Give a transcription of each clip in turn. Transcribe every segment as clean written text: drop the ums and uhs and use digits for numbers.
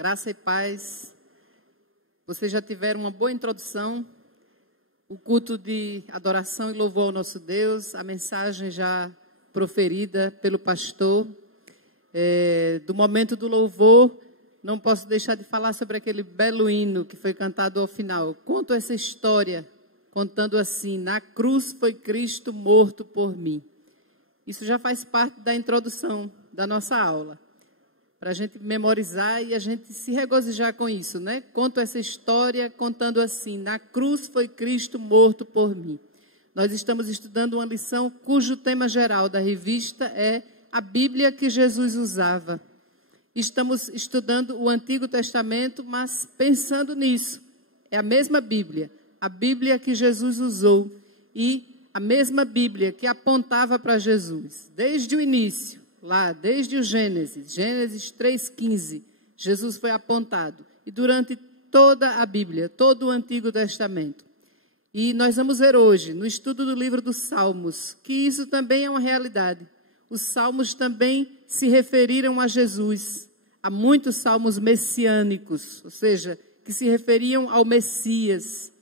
Graça e paz. Vocês já tiveram uma boa introdução. O culto de adoração e louvor ao nosso Deus. A mensagem já proferida pelo pastor. Do momento do louvor, não posso deixar de falar sobre aquele belo hino que foi cantado ao final. Conto essa história, contando assim: na cruz foi Cristo morto por mim. Isso já faz parte da introdução da nossa aula, para a gente memorizar e a gente se regozijar com isso, né? Conto essa história contando assim: na cruz foi Cristo morto por mim. Nós estamos estudando uma lição cujo tema geral da revista é a Bíblia que Jesus usava. Estamos estudando o Antigo Testamento, mas pensando nisso. É a mesma Bíblia, a Bíblia que Jesus usou e a mesma Bíblia que apontava para Jesus, desde o início. Lá, desde o Gênesis 3,15, Jesus foi apontado. E durante toda a Bíblia, todo o Antigo Testamento. E nós vamos ver hoje, no estudo do livro dos Salmos, que isso também é uma realidade. Os Salmos também se referiram a Jesus. Há muitos salmos messiânicos, ou seja, que se referiam ao Messias.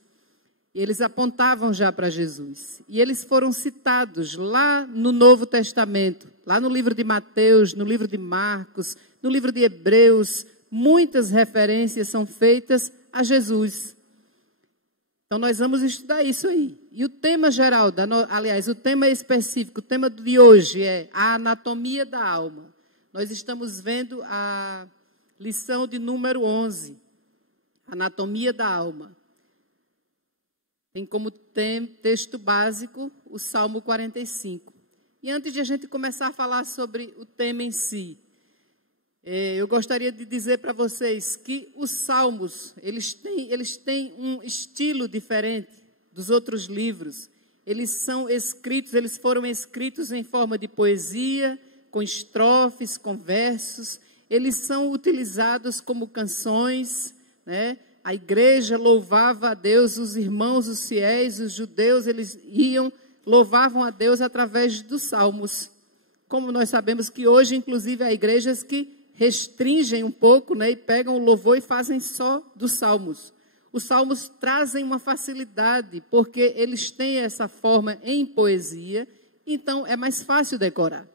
Eles apontavam já para Jesus. E eles foram citados lá no Novo Testamento, lá no livro de Mateus, no livro de Marcos, no livro de Hebreus. Muitas referências são feitas a Jesus. Então nós vamos estudar isso aí. E o tema geral, aliás, o tema específico, o tema de hoje é a anatomia da alma. Nós estamos vendo a lição de número 11, anatomia da alma. Tem como texto básico o Salmo 45. E antes de a gente começar a falar sobre o tema em si, eu gostaria de dizer para vocês que os Salmos, eles têm um estilo diferente dos outros livros. Eles foram escritos em forma de poesia, com estrofes, com versos. Eles são utilizados como canções, né? A igreja louvava a Deus, os irmãos, os fiéis, os judeus, eles louvavam a Deus através dos salmos. Como nós sabemos que hoje, inclusive, há igrejas que restringem um pouco, né, e pegam o louvor e fazem só dos salmos. Os salmos trazem uma facilidade, porque eles têm essa forma em poesia, então é mais fácil decorar.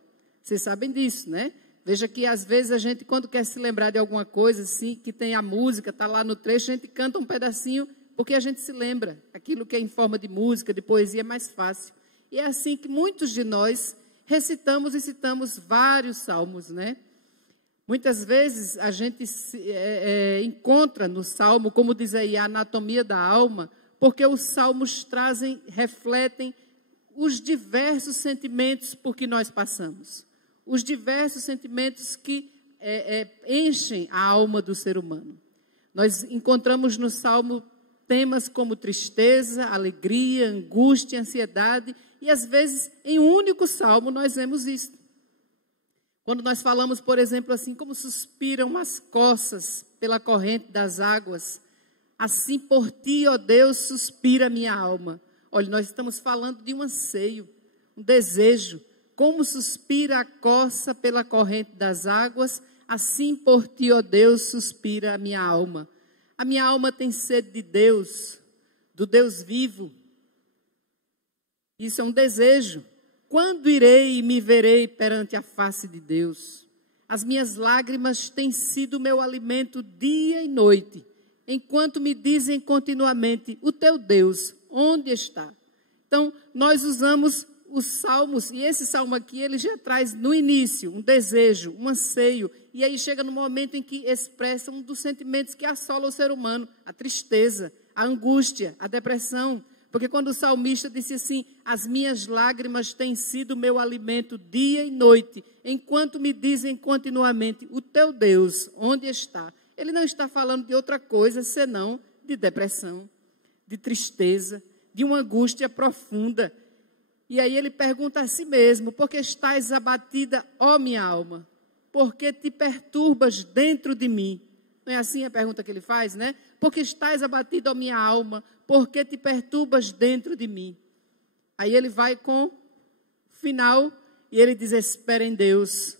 Vocês sabem disso, né? Veja que às vezes a gente, quando quer se lembrar de alguma coisa assim, que tem a música, está lá no trecho, a gente canta um pedacinho, porque a gente se lembra. Aquilo que é em forma de música, de poesia, é mais fácil. E é assim que muitos de nós recitamos e citamos vários salmos, né? Muitas vezes a gente encontra no salmo, como diz aí, a anatomia da alma, porque os salmos refletem os diversos sentimentos por que nós passamos. Os diversos sentimentos que enchem a alma do ser humano. Nós encontramos no Salmo temas como tristeza, alegria, angústia, ansiedade, e às vezes em um único Salmo nós vemos isso. Quando nós falamos, por exemplo, assim, como suspiram as corças pela corrente das águas, assim por ti, ó Deus, suspira a minha alma. Olha, nós estamos falando de um anseio, um desejo. Como suspira a corça pela corrente das águas, assim por ti, ó Deus, suspira a minha alma. A minha alma tem sede de Deus, do Deus vivo. Isso é um desejo. Quando irei e me verei perante a face de Deus? As minhas lágrimas têm sido meu alimento dia e noite, enquanto me dizem continuamente: o teu Deus, onde está? Então, nós usamos os salmos, e esse salmo aqui, ele já traz no início um desejo, um anseio, e aí chega no momento em que expressa um dos sentimentos que assola o ser humano: a tristeza, a angústia, a depressão. Porque quando o salmista disse assim: as minhas lágrimas têm sido meu alimento dia e noite, enquanto me dizem continuamente: o teu Deus, onde está? Ele não está falando de outra coisa senão de depressão, de tristeza, de uma angústia profunda. E aí ele pergunta a si mesmo: por que estás abatida, ó minha alma? Por que te perturbas dentro de mim? Não é assim a pergunta que ele faz, né? Por que estás abatida, ó minha alma? Por que te perturbas dentro de mim? Aí ele vai com o final e ele diz: espera em Deus,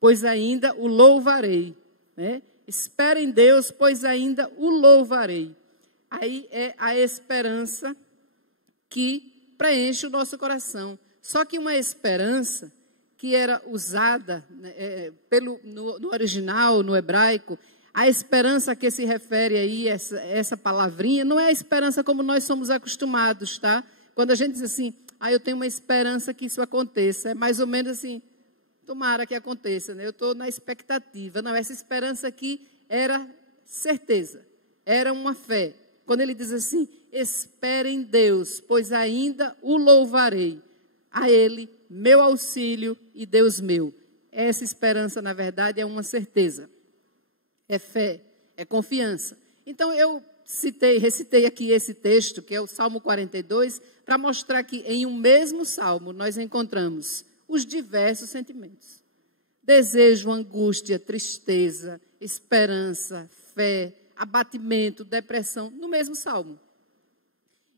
pois ainda o louvarei, né? Espera em Deus, pois ainda o louvarei. Aí é a esperança que preenche o nosso coração. Só que uma esperança que era usada no original, no hebraico, a esperança a que se refere aí, essa palavrinha, não é a esperança como nós somos acostumados, tá? Quando a gente diz assim, eu tenho uma esperança que isso aconteça, é mais ou menos assim, tomara que aconteça, né? Eu estou na expectativa. Não, essa esperança aqui era certeza, era uma fé. Quando ele diz assim, espere em Deus, pois ainda o louvarei. A Ele, meu auxílio e Deus meu. Essa esperança, na verdade, é uma certeza. É fé, é confiança. Então, eu recitei aqui esse texto, que é o Salmo 42, para mostrar que em um mesmo salmo nós encontramos os diversos sentimentos. Desejo, angústia, tristeza, esperança, fé, abatimento, depressão, no mesmo salmo.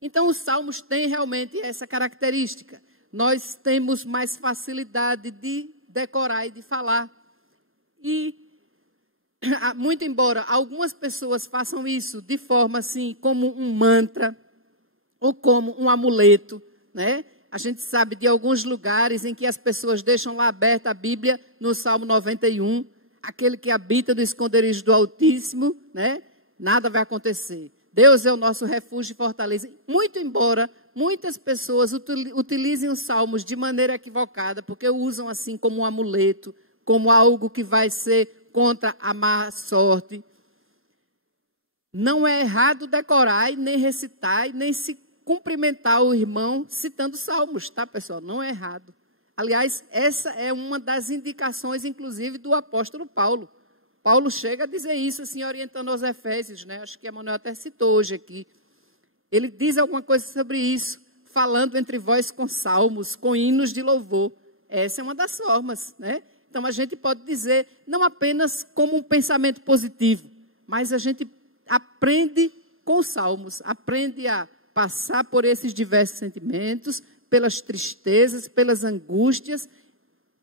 Então, os salmos têm realmente essa característica. Nós temos mais facilidade de decorar e de falar. E, muito embora algumas pessoas façam isso de forma assim, como um mantra, ou como um amuleto, né? A gente sabe de alguns lugares em que as pessoas deixam lá aberta a Bíblia no Salmo 91, aquele que habita no esconderijo do Altíssimo, né? Nada vai acontecer. Deus é o nosso refúgio e fortaleza. Muito embora muitas pessoas utilizem os salmos de maneira equivocada, porque usam assim como um amuleto, como algo que vai ser contra a má sorte. Não é errado decorar, e nem recitar, e nem se cumprimentar o irmão citando salmos, tá, pessoal? Não é errado. Aliás, essa é uma das indicações, inclusive, do apóstolo Paulo. Paulo chega a dizer isso, assim, orientando aos Efésios, né? Acho que a Manuel até citou hoje aqui. Ele diz alguma coisa sobre isso, falando entre vós com salmos, com hinos de louvor. Essa é uma das formas, né? Então, a gente pode dizer, não apenas como um pensamento positivo, mas a gente aprende com os salmos, aprende a passar por esses diversos sentimentos, pelas tristezas, pelas angústias.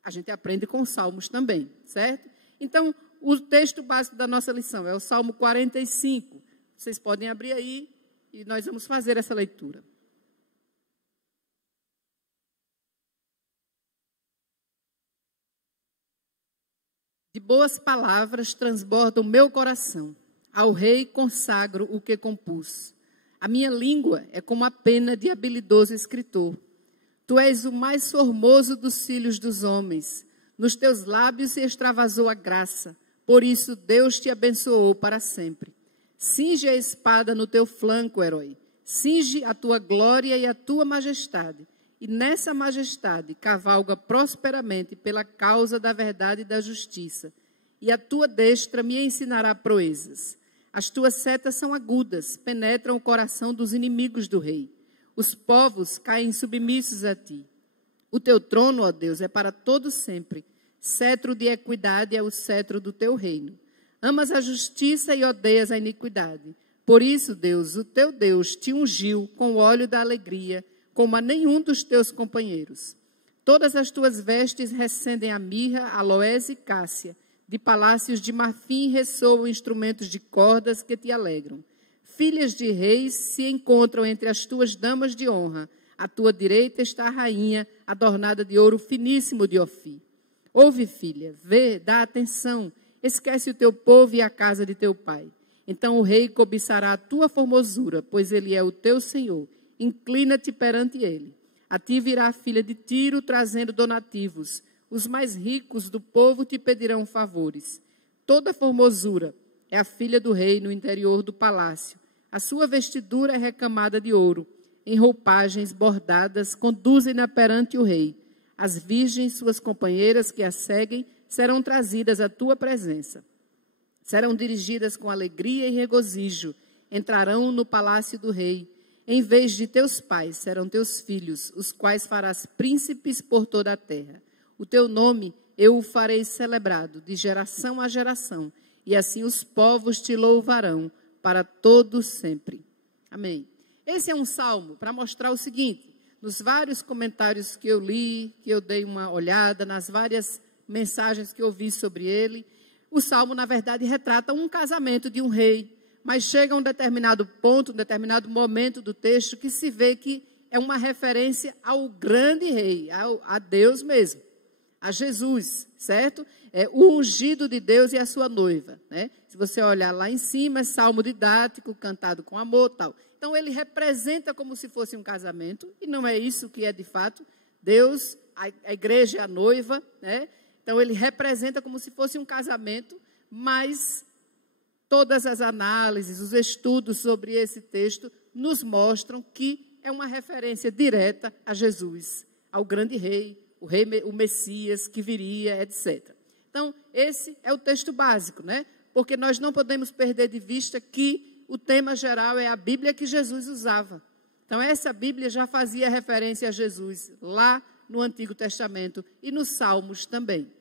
A gente aprende com os salmos também, certo? Então, o texto básico da nossa lição é o Salmo 45. Vocês podem abrir aí e nós vamos fazer essa leitura. De boas palavras transborda o meu coração. Ao rei consagro o que compus. A minha língua é como a pena de habilidoso escritor. Tu és o mais formoso dos filhos dos homens. Nos teus lábios se extravasou a graça. Por isso Deus te abençoou para sempre. Cinge a espada no teu flanco, herói. Cinge a tua glória e a tua majestade. E nessa majestade cavalga prosperamente pela causa da verdade e da justiça. E a tua destra me ensinará proezas. As tuas setas são agudas, penetram o coração dos inimigos do rei. Os povos caem submissos a ti. O teu trono, ó Deus, é para todo sempre. Cetro de equidade é o cetro do teu reino. Amas a justiça e odeias a iniquidade. Por isso, Deus, o teu Deus, te ungiu com o óleo da alegria, como a nenhum dos teus companheiros. Todas as tuas vestes recendem a mirra, aloés e cássia. De palácios de marfim ressoam instrumentos de cordas que te alegram. Filhas de reis se encontram entre as tuas damas de honra. À tua direita está a rainha, adornada de ouro finíssimo de Ofir. Ouve, filha, vê, dá atenção. Esquece o teu povo e a casa de teu pai. Então o rei cobiçará a tua formosura, pois ele é o teu Senhor. Inclina-te perante ele. A ti virá a filha de Tiro, trazendo donativos. Os mais ricos do povo te pedirão favores. Toda formosura é a filha do rei no interior do palácio. A sua vestidura é recamada de ouro. Em roupagens bordadas, conduzem-na perante o rei. As virgens, suas companheiras que a seguem, serão trazidas à tua presença. Serão dirigidas com alegria e regozijo. Entrarão no palácio do rei. Em vez de teus pais, serão teus filhos, os quais farás príncipes por toda a terra. O teu nome eu o farei celebrado de geração a geração, e assim os povos te louvarão para todo sempre. Amém. Esse é um salmo para mostrar o seguinte: nos vários comentários que eu li, que eu dei uma olhada, nas várias mensagens que eu vi sobre ele, o Salmo, na verdade, retrata um casamento de um rei, mas chega a um determinado ponto, um determinado momento do texto, que se vê que é uma referência ao grande rei, a Deus mesmo, a Jesus, certo? É o ungido de Deus e a sua noiva, né? Se você olhar lá em cima, é salmo didático, cantado com amor, tal. Então, ele representa como se fosse um casamento, e não é isso que é de fato. Deus, a igreja é a noiva, né? Então, ele representa como se fosse um casamento, mas todas as análises, os estudos sobre esse texto nos mostram que é uma referência direta a Jesus, ao grande rei, o Messias que viria, etc. Então, esse é o texto básico, né? Porque nós não podemos perder de vista que o tema geral é a Bíblia que Jesus usava. Então, essa Bíblia já fazia referência a Jesus lá no Antigo Testamento e nos Salmos também.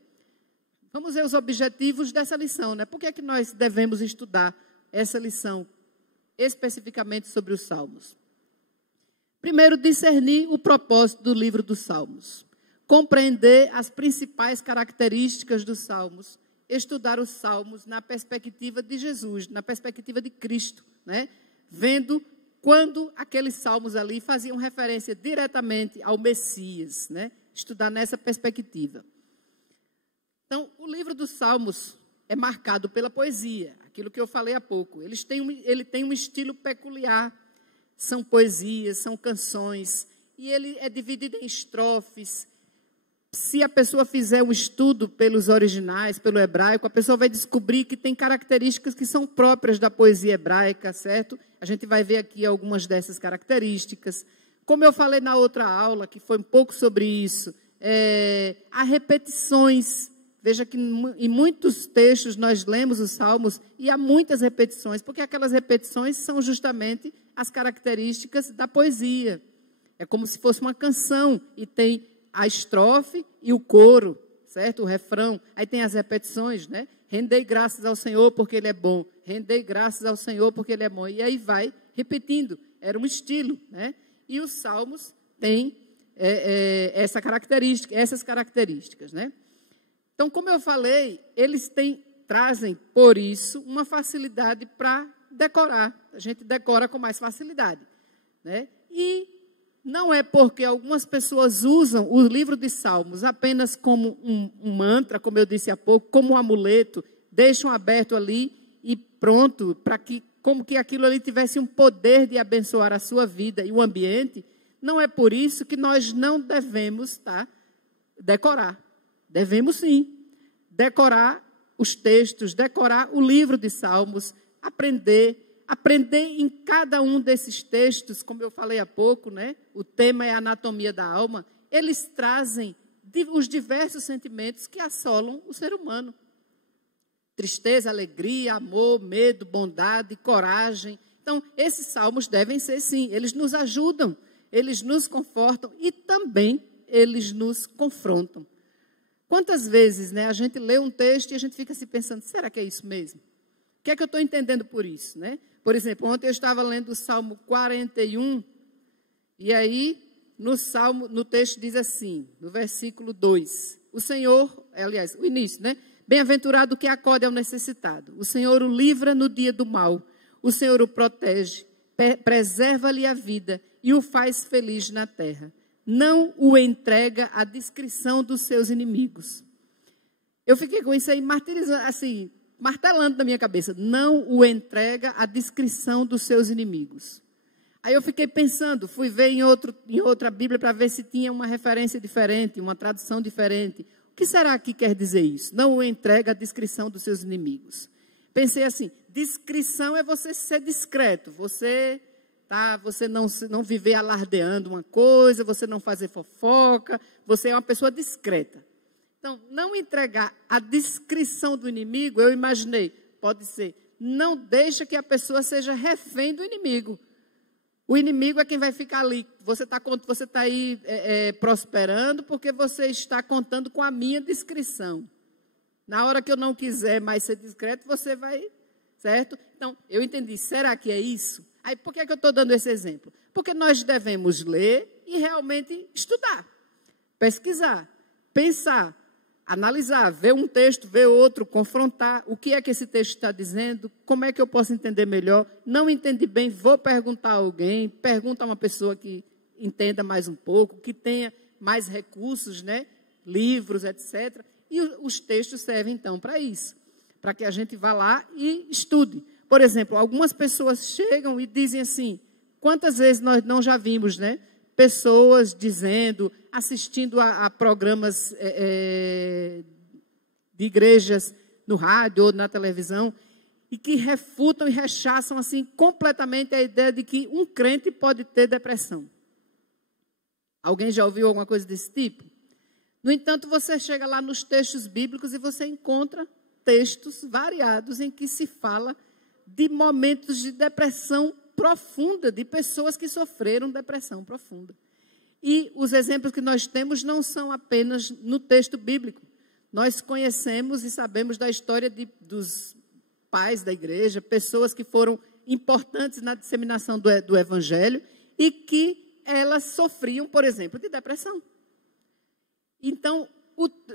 Vamos ver os objetivos dessa lição, né? Por que é que nós devemos estudar essa lição especificamente sobre os Salmos? Primeiro, discernir o propósito do livro dos Salmos. Compreender as principais características dos Salmos. Estudar os Salmos na perspectiva de Jesus, na perspectiva de Cristo, né? Vendo quando aqueles Salmos ali faziam referência diretamente ao Messias, né? Estudar nessa perspectiva. Então, o livro dos Salmos é marcado pela poesia, aquilo que eu falei há pouco. Ele tem um estilo peculiar, são poesias, são canções, e ele é dividido em estrofes. Se a pessoa fizer um estudo pelos originais, pelo hebraico, a pessoa vai descobrir que tem características que são próprias da poesia hebraica, certo? A gente vai ver aqui algumas dessas características. Como eu falei na outra aula, que foi um pouco sobre isso, há repetições. Veja que em muitos textos nós lemos os Salmos e há muitas repetições, porque aquelas repetições são justamente as características da poesia. É como se fosse uma canção e tem a estrofe e o coro, certo? O refrão. Aí tem as repetições, né? Rendei graças ao Senhor porque Ele é bom. Rendei graças ao Senhor porque Ele é bom. E aí vai repetindo. Era um estilo, né? E os Salmos têm essas características, né? Então, como eu falei, eles trazem, por isso, uma facilidade para decorar. A gente decora com mais facilidade, né? E não é porque algumas pessoas usam o livro de Salmos apenas como um mantra, como eu disse há pouco, como um amuleto, deixam aberto ali e pronto, como que aquilo ali tivesse um poder de abençoar a sua vida e o ambiente. Não é por isso que nós não devemos decorar. Devemos sim decorar os textos, decorar o livro de Salmos, aprender em cada um desses textos, como eu falei há pouco, né? O tema é a anatomia da alma. Eles trazem os diversos sentimentos que assolam o ser humano. Tristeza, alegria, amor, medo, bondade, coragem. Então, esses salmos devem ser, sim, eles nos ajudam, eles nos confortam e também eles nos confrontam. Quantas vezes, né, a gente lê um texto e a gente fica se pensando, será que é isso mesmo? O que é que eu estou entendendo por isso, né? Por exemplo, ontem eu estava lendo o Salmo 41, e aí no texto diz assim, no versículo 2, o Senhor, aliás, o início, né? Bem-aventurado que acode ao necessitado, o Senhor o livra no dia do mal, o Senhor o protege, preserva-lhe a vida e o faz feliz na terra. Não o entrega à discrição dos seus inimigos. Eu fiquei com isso aí martelando na minha cabeça. Não o entrega à discrição dos seus inimigos. Aí eu fiquei pensando, fui ver em outra Bíblia para ver se tinha uma referência diferente, uma tradução diferente. O que será que quer dizer isso? Não o entrega à discrição dos seus inimigos. Pensei assim, discrição é você ser discreto, você não viver alardeando uma coisa, você não fazer fofoca, você é uma pessoa discreta. Então, não entregar a discrição do inimigo, eu imaginei, pode ser, não deixa que a pessoa seja refém do inimigo. O inimigo é quem vai ficar ali. Você está aí prosperando porque você está contando com a minha discrição. Na hora que eu não quiser mais ser discreto, você vai, certo? Então, eu entendi, será que é isso? Aí, por que eu estou dando esse exemplo? Porque nós devemos ler e realmente estudar, pesquisar, pensar. analisar, ver um texto, ver outro, confrontar. O que é que esse texto está dizendo? Como é que eu posso entender melhor? Não entendi bem, vou perguntar a alguém, pergunta a uma pessoa que entenda mais um pouco, que tenha mais recursos, né? Livros, etc. E os textos servem, então, para isso, para que a gente vá lá e estude. Por exemplo, algumas pessoas chegam e dizem assim, quantas vezes nós não já vimos, né? Pessoas dizendo, assistindo a programas de igrejas no rádio ou na televisão, e que refutam e rechaçam assim, completamente a ideia de que um crente pode ter depressão. Alguém já ouviu alguma coisa desse tipo? No entanto, você chega lá nos textos bíblicos e você encontra textos variados em que se fala de momentos de depressão profunda, de pessoas que sofreram depressão profunda. E os exemplos que nós temos não são apenas no texto bíblico. Nós conhecemos e sabemos da história dos pais da igreja, pessoas que foram importantes na disseminação do evangelho e que elas sofriam, por exemplo, de depressão. Então,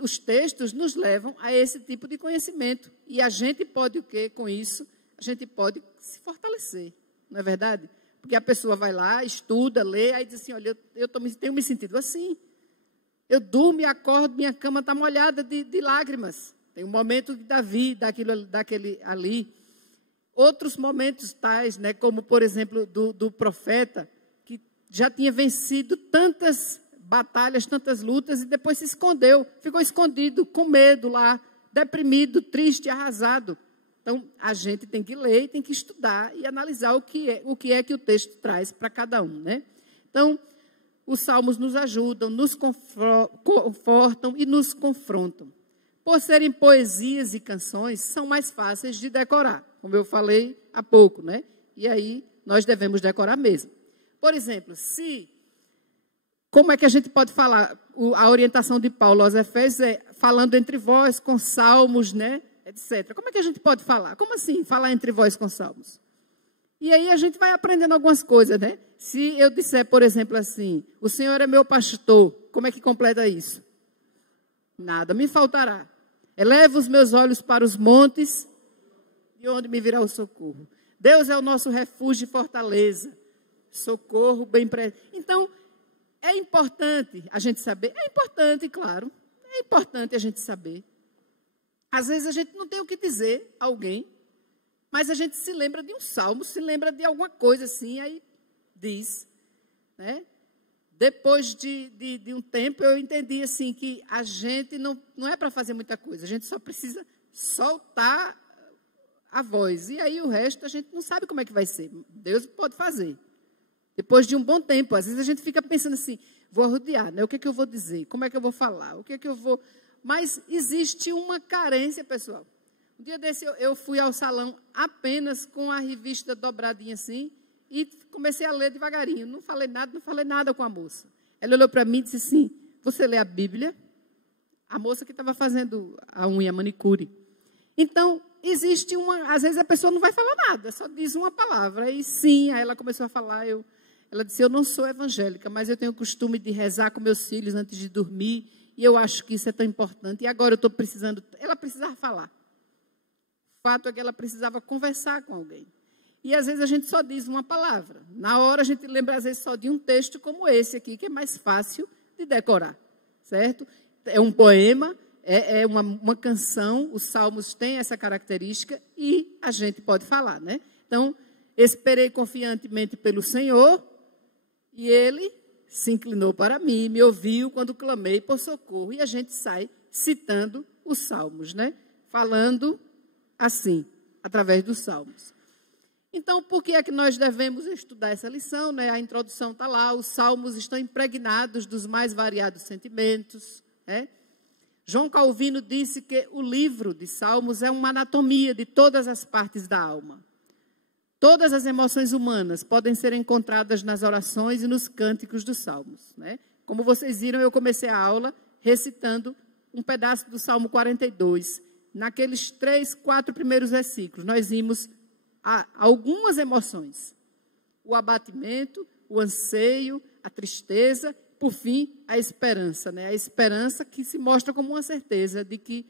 os textos nos levam a esse tipo de conhecimento. E a gente pode o quê com isso? A gente pode se fortalecer. Não é verdade? Porque a pessoa vai lá, estuda, lê, aí diz assim, olha, eu tenho me sentido assim. Eu durmo e acordo, minha cama está molhada de lágrimas. Tem um momento de Davi, daquele ali. Outros momentos tais, né, como, por exemplo, do profeta, que já tinha vencido tantas batalhas, tantas lutas, e depois se escondeu. Ficou escondido, com medo lá, deprimido, triste, arrasado. Então, a gente tem que ler, tem que estudar e analisar o que é que o texto traz para cada um, né? Então, os salmos nos ajudam, nos confortam e nos confrontam. Por serem poesias e canções, são mais fáceis de decorar, como eu falei há pouco, né? E aí, nós devemos decorar mesmo. Por exemplo, como é que a gente pode falar? A orientação de Paulo aos Efésios é falando entre vós com salmos, né? Etc. Como é que a gente pode falar? Como assim, falar entre vós com salmos? E aí a gente vai aprendendo algumas coisas, né? Se eu disser, por exemplo, assim, o Senhor é meu pastor, como é que completa isso? Nada me faltará. Elevo os meus olhos para os montes, de onde me virá o socorro. Deus é o nosso refúgio e fortaleza. Socorro bem presente. Então, é importante a gente saber? É importante, claro. É importante a gente saber. Às vezes a gente não tem o que dizer a alguém, mas a gente se lembra de um salmo, se lembra de alguma coisa assim, aí diz, né? Depois de um tempo eu entendi assim que a gente não é para fazer muita coisa, a gente só precisa soltar a voz. E aí o resto a gente não sabe como é que vai ser. Deus pode fazer. Depois de um bom tempo, às vezes a gente fica pensando assim, vou arrodear, né? O que é que eu vou dizer? Como é que eu vou falar? O que é que eu vou... Mas existe uma carência, pessoal. Um dia desse eu fui ao salão apenas com a revista dobradinha assim e comecei a ler devagarinho. Não falei nada com a moça. Ela olhou para mim e disse assim, você lê a Bíblia? A moça que estava fazendo a unha, a manicure. Então, existe às vezes a pessoa não vai falar nada, só diz uma palavra. E sim, aí ela começou a falar, ela disse, eu não sou evangélica, mas eu tenho o costume de rezar com meus filhos antes de dormir. E eu acho que isso é tão importante. E agora eu estou precisando... Ela precisava falar. O fato é que ela precisava conversar com alguém. E às vezes a gente só diz uma palavra. Na hora a gente lembra às vezes só de um texto como esse aqui, que é mais fácil de decorar. Certo? É um poema, é uma canção. Os salmos têm essa característica e a gente pode falar, né? Então, esperei confiantemente pelo Senhor e Ele... se inclinou para mim, me ouviu quando clamei por socorro. E a gente sai citando os salmos, né? Falando assim, através dos salmos. Então, por que é que nós devemos estudar essa lição, né? A introdução está lá, os salmos estão impregnados dos mais variados sentimentos, né? João Calvino disse que o livro de salmos é uma anatomia de todas as partes da alma. Todas as emoções humanas podem ser encontradas nas orações e nos cânticos dos salmos, né? Como vocês viram, eu comecei a aula recitando um pedaço do Salmo 42. Naqueles 3, 4 primeiros versículos, nós vimos algumas emoções. O abatimento, o anseio, a tristeza por fim, a esperança, né? A esperança que se mostra como uma certeza de que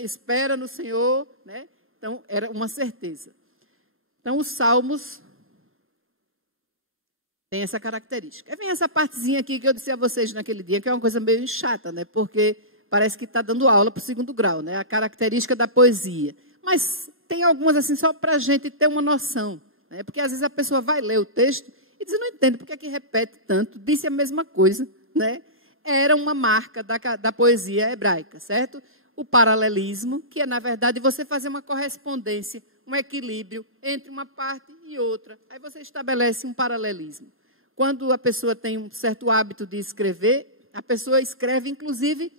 espera no Senhor, né? Então, era uma certeza. Então, os salmos têm essa característica. Aí vem essa partezinha aqui que eu disse a vocês naquele dia, que é uma coisa meio chata, né? Porque parece que está dando aula para o 2º grau, né? A característica da poesia. Mas tem algumas assim, só para a gente ter uma noção, né? Porque às vezes a pessoa vai ler o texto e diz, não entendo, porque é que repete tanto, disse a mesma coisa, né? Era uma marca da poesia hebraica, certo? O paralelismo, que é, na verdade, você fazer uma correspondência, um equilíbrio entre uma parte e outra. Aí você estabelece um paralelismo. Quando a pessoa tem um certo hábito de escrever, a pessoa escreve, inclusive,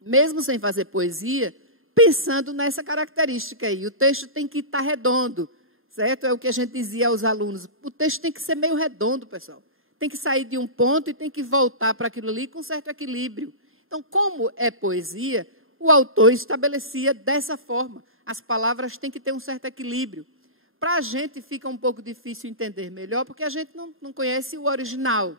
mesmo sem fazer poesia, pensando nessa característica aí. O texto tem que estar redondo, certo? É o que a gente dizia aos alunos. O texto tem que ser meio redondo, pessoal. Tem que sair de um ponto e tem que voltar para aquilo ali com certo equilíbrio. Então, como é poesia, o autor estabelecia dessa forma. As palavras têm que ter um certo equilíbrio. Para a gente fica um pouco difícil entender melhor, porque a gente não conhece o original,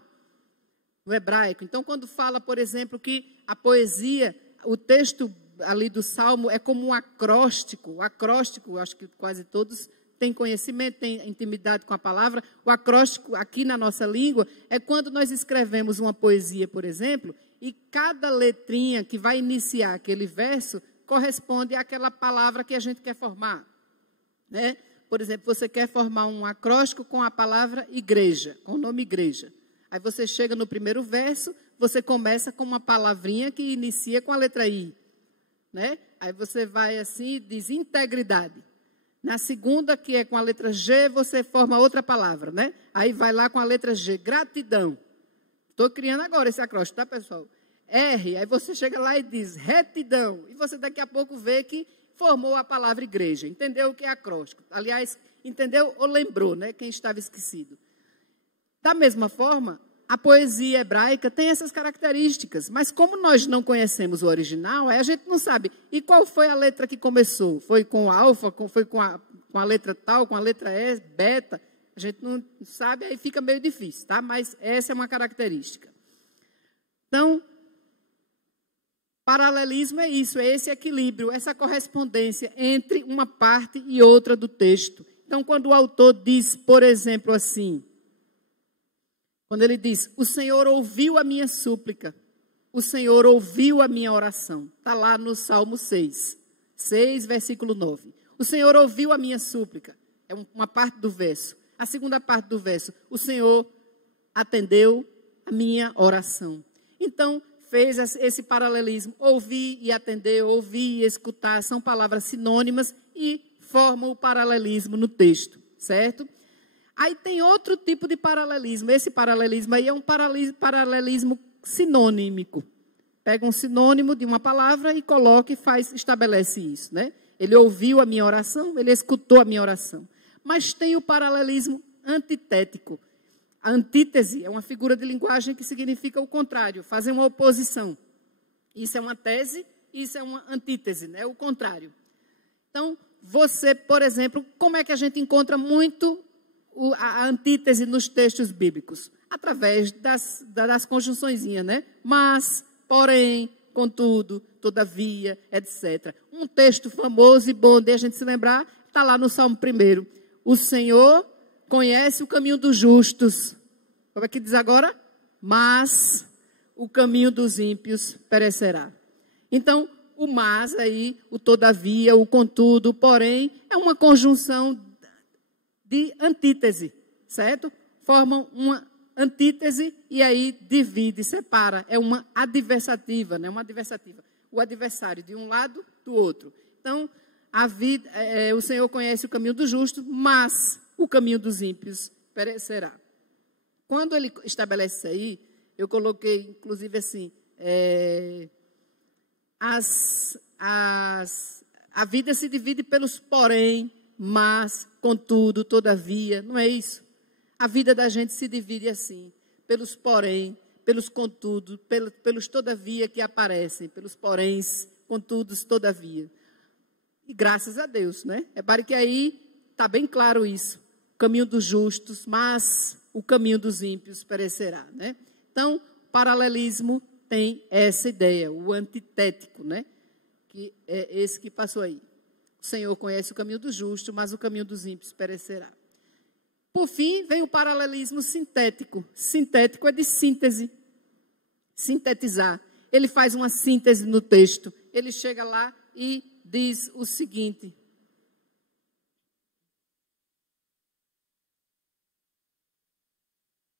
o hebraico. Então, quando fala, por exemplo, que a poesia, o texto ali do Salmo é como um acróstico. O acróstico, acho que quase todos têm conhecimento, têm intimidade com a palavra. O acróstico, aqui na nossa língua, é quando nós escrevemos uma poesia, por exemplo, e cada letrinha que vai iniciar aquele verso corresponde àquela palavra que a gente quer formar, né? Por exemplo, você quer formar um acróstico com a palavra igreja, com o nome igreja. Aí você chega no primeiro verso, você começa com uma palavrinha que inicia com a letra I, né? Aí você vai assim e diz integridade. Na segunda, que é com a letra G, você forma outra palavra, né? Aí vai lá com a letra G, gratidão. Estou criando agora esse acróstico, tá, pessoal? R, aí você chega lá e diz retidão. E você daqui a pouco vê que formou a palavra igreja. Entendeu o que é acróstico? Aliás, entendeu ou lembrou, né? Quem estava esquecido. Da mesma forma, a poesia hebraica tem essas características. Mas como nós não conhecemos o original, aí a gente não sabe. E qual foi a letra que começou? Foi com alfa? Foi com a letra tal? Com a letra E, beta? A gente não sabe, aí fica meio difícil, tá? Mas essa é uma característica. Então, paralelismo é isso, é esse equilíbrio, essa correspondência entre uma parte e outra do texto. Então, quando o autor diz, por exemplo, assim, quando ele diz, o Senhor ouviu a minha súplica, o Senhor ouviu a minha oração. Está lá no Salmo 6, versículo 9. O Senhor ouviu a minha súplica, é uma parte do verso. A segunda parte do verso, o Senhor atendeu a minha oração. Então, fez esse paralelismo, ouvir e atender, ouvir e escutar, são palavras sinônimas e formam o paralelismo no texto, certo? Aí tem outro tipo de paralelismo, esse paralelismo aí é um paralelismo sinonímico. Pega um sinônimo de uma palavra e coloca e estabelece isso, né? Ele ouviu a minha oração, ele escutou a minha oração. Mas tem o paralelismo antitético. A antítese é uma figura de linguagem que significa o contrário, fazer uma oposição. Isso é uma tese, isso é uma antítese, né? O contrário. Então, você, por exemplo, como é que a gente encontra muito a antítese nos textos bíblicos? Através das conjunçõezinhas, né? Mas, porém, contudo, todavia, etc. Um texto famoso e bom de a gente se lembrar, está lá no Salmo 1. O Senhor conhece o caminho dos justos. Como é que diz agora? Mas o caminho dos ímpios perecerá. Então, o mas aí, o todavia, o contudo, o porém, é uma conjunção de antítese, certo? Formam uma antítese e aí divide, separa. É uma adversativa, né? Uma adversativa. O adversário de um lado, do outro. Então, o Senhor conhece o caminho do justo, mas o caminho dos ímpios perecerá. Quando ele estabelece isso aí, eu coloquei, inclusive, assim, a vida se divide pelos porém, mas, contudo, todavia, não é isso? A vida da gente se divide assim, pelos porém, pelos contudo, pelos todavia que aparecem, pelos poréns, contudos, todavia. E graças a Deus, né? É para que aí está bem claro isso. O caminho dos justos, mas o caminho dos ímpios perecerá, né? Então, paralelismo tem essa ideia, o antitético, né? Que é esse que passou aí. O Senhor conhece o caminho do justo, mas o caminho dos ímpios perecerá. Por fim, vem o paralelismo sintético. Sintético é de síntese. Sintetizar. Ele faz uma síntese no texto. Ele chega lá e diz o seguinte.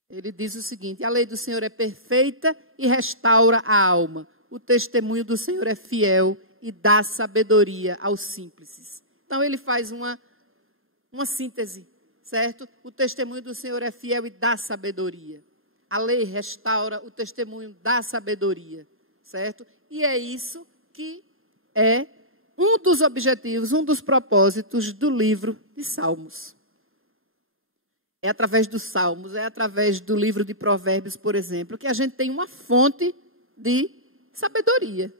Ele diz o seguinte: a lei do Senhor é perfeita e restaura a alma. O testemunho do Senhor é fiel e dá sabedoria aos simples. Então, ele faz uma síntese, certo? O testemunho do Senhor é fiel e dá sabedoria. A lei restaura, o testemunho dá sabedoria, certo? E é isso que é um dos objetivos, um dos propósitos do livro de Salmos. É através dos Salmos, é através do livro de Provérbios, por exemplo, que a gente tem uma fonte de sabedoria.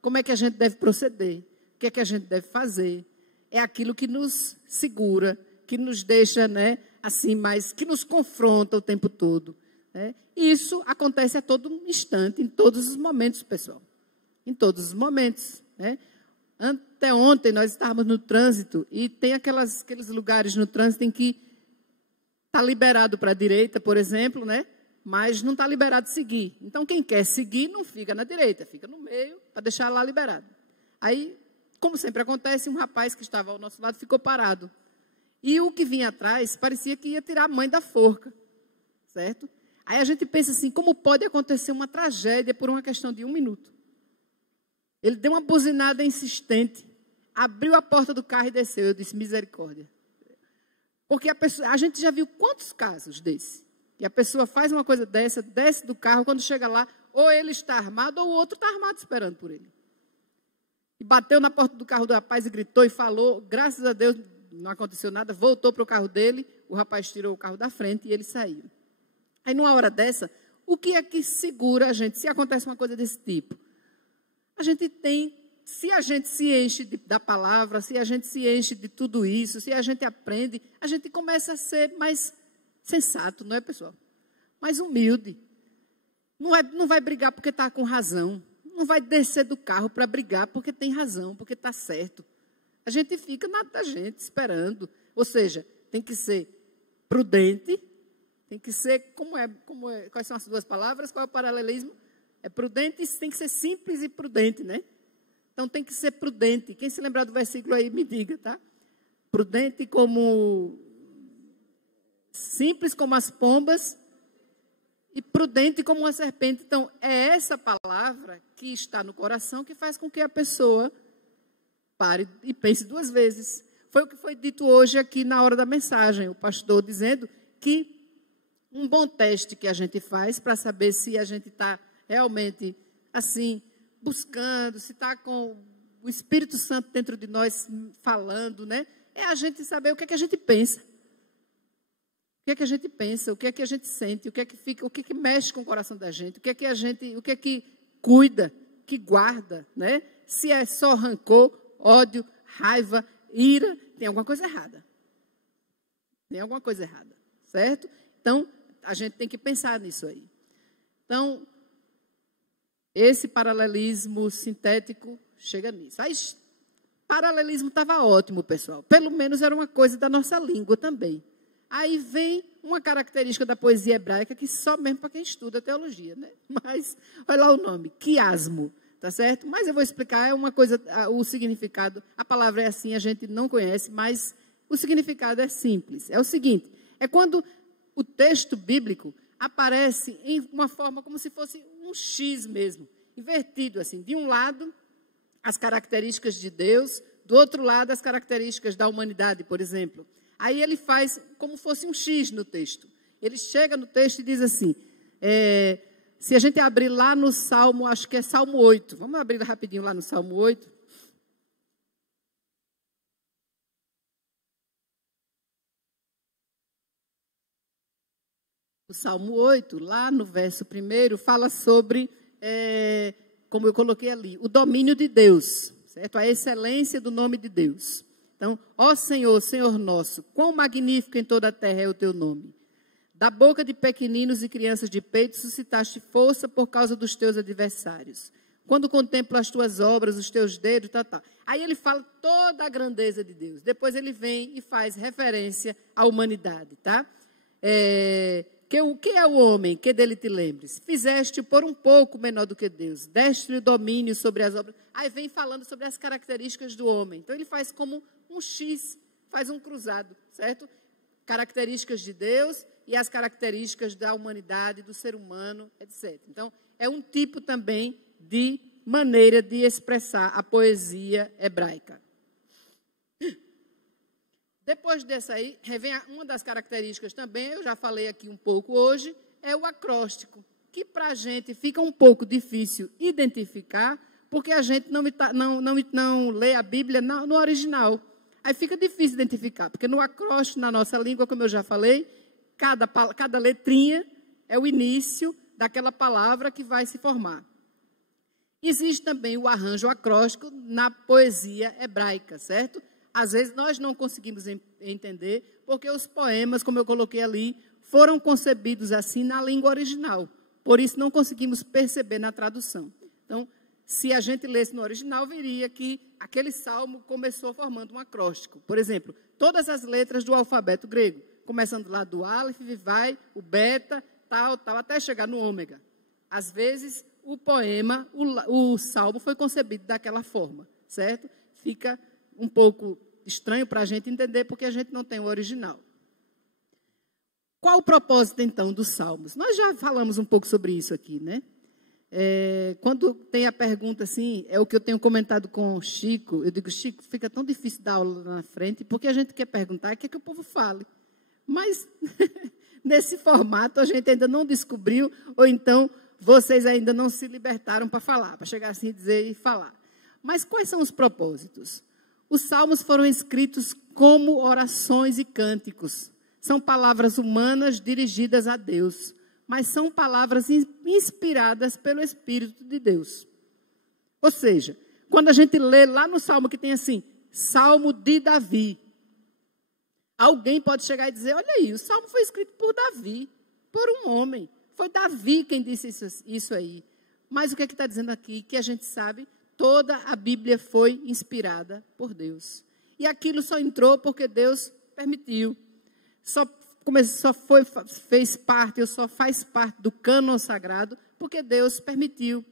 Como é que a gente deve proceder? O que é que a gente deve fazer? É aquilo que nos segura, que nos deixa, né, assim, mas que nos confronta o tempo todo. Né? Isso acontece a todo instante, em todos os momentos, pessoal. Em todos os momentos. Né? Anteontem nós estávamos no trânsito e tem aqueles lugares no trânsito em que está liberado para a direita, por exemplo, né? Mas não está liberado seguir. Então, quem quer seguir não fica na direita, fica no meio para deixar lá liberado. Aí, como sempre acontece, um rapaz que estava ao nosso lado ficou parado. E o que vinha atrás parecia que ia tirar a mãe da forca, certo? Aí a gente pensa assim, como pode acontecer uma tragédia por uma questão de 1 minuto? Ele deu uma buzinada insistente, abriu a porta do carro e desceu. Eu disse, misericórdia. Porque a gente já viu quantos casos desse? E a pessoa faz uma coisa dessa, desce do carro, quando chega lá, ou ele está armado, ou o outro está armado esperando por ele. E bateu na porta do carro do rapaz e gritou e falou, graças a Deus não aconteceu nada, voltou para o carro dele, o rapaz tirou o carro da frente e ele saiu. Aí, numa hora dessa, o que é que segura a gente, se acontece uma coisa desse tipo? A gente tem, se a gente se enche da palavra, se a gente se enche de tudo isso, se a gente aprende, a gente começa a ser mais sensato, não é, pessoal? Mais humilde. Não vai brigar porque está com razão. Não vai descer do carro para brigar porque tem razão, porque está certo. A gente fica na da gente, esperando. Ou seja, tem que ser prudente, tem que ser, quais são as duas palavras? Qual é o paralelismo? É prudente e tem que ser simples e prudente, né? Então, tem que ser prudente. Quem se lembrar do versículo aí, me diga, tá? Prudente como... simples como as pombas e prudente como uma serpente. Então, é essa palavra que está no coração que faz com que a pessoa pare e pense 2 vezes. Foi o que foi dito hoje aqui na hora da mensagem. O pastor dizendo que um bom teste que a gente faz para saber se a gente está realmente assim, buscando, se está com o Espírito Santo dentro de nós falando, né? É a gente saber o que é que a gente pensa. O que é que a gente pensa, o que é que a gente sente, o que é que fica, o que é que mexe com o coração da gente, o que é que cuida, que guarda, né? Se é só rancor, ódio, raiva, ira, tem alguma coisa errada. Tem alguma coisa errada, certo? Então, a gente tem que pensar nisso aí. Então, esse paralelismo sintético chega nisso. Aí, paralelismo estava ótimo, pessoal. Pelo menos era uma coisa da nossa língua também. Aí vem uma característica da poesia hebraica que só mesmo para quem estuda teologia, né? Mas, olha lá o nome, quiasmo, tá certo? Mas eu vou explicar, é uma coisa, o significado, a palavra é assim, a gente não conhece, mas o significado é simples. É o seguinte, é quando o texto bíblico aparece em uma forma como se fosse um X mesmo, invertido assim, de um lado as características de Deus, do outro lado as características da humanidade, por exemplo. Aí ele faz como fosse um X no texto. Ele chega no texto e diz assim, se a gente abrir lá no Salmo, acho que é Salmo 8. Vamos abrir rapidinho lá no Salmo 8. O Salmo 8, lá no verso 1, fala sobre, como eu coloquei ali, o domínio de Deus, certo? A excelência do nome de Deus. Então, ó Senhor, Senhor nosso, quão magnífico em toda a terra é o teu nome. Da boca de pequeninos e crianças de peito suscitaste força por causa dos teus adversários. Quando contemplo as tuas obras, os teus dedos, tal. Aí ele fala toda a grandeza de Deus. Depois ele vem e faz referência à humanidade, tá? O que é o homem? Que dele te lembres? Fizeste por um pouco menor do que Deus. Deste-lhe o domínio sobre as obras. Aí vem falando sobre as características do homem. Então ele faz como um X, faz um cruzado, certo? Características de Deus e as características da humanidade, do ser humano, etc. Então, é um tipo também de maneira de expressar a poesia hebraica. Depois dessa aí, vem uma das características também, eu já falei aqui um pouco hoje, é o acróstico, que para a gente fica um pouco difícil identificar, porque a gente não lê a Bíblia no original. Aí fica difícil identificar, porque no acróstico, na nossa língua, como eu já falei, cada letrinha é o início daquela palavra que vai se formar. Existe também o arranjo acróstico na poesia hebraica, certo? Às vezes nós não conseguimos entender, porque os poemas, como eu coloquei ali, foram concebidos assim na língua original. Por isso não conseguimos perceber na tradução. Então, se a gente lesse no original, veria que aquele salmo começou formando um acróstico. Por exemplo, todas as letras do alfabeto grego, começando lá do Aleph, vai o beta, tal, até chegar no ômega. Às vezes, o poema, o salmo foi concebido daquela forma, certo? Fica um pouco estranho para a gente entender, porque a gente não tem o original. Qual o propósito, então, dos salmos? Nós já falamos um pouco sobre isso aqui, né? Quando tem a pergunta assim, é o que eu tenho comentado com o Chico, eu digo, Chico, fica tão difícil dar aula na frente, porque a gente quer perguntar, quer que o povo fale. Mas, nesse formato, a gente ainda não descobriu, ou então, vocês ainda não se libertaram para falar, para chegar assim, dizer e falar. Mas quais são os propósitos? Os salmos foram escritos como orações e cânticos. São palavras humanas dirigidas a Deus, mas são palavras inspiradas pelo Espírito de Deus. Ou seja, quando a gente lê lá no Salmo que tem assim, Salmo de Davi, alguém pode chegar e dizer, olha aí, o Salmo foi escrito por Davi, por um homem. Foi Davi quem disse isso aí. Mas o que é que está dizendo aqui? Que a gente sabe, toda a Bíblia foi inspirada por Deus. E aquilo só entrou porque Deus permitiu. Só faz parte do cânon sagrado porque Deus permitiu.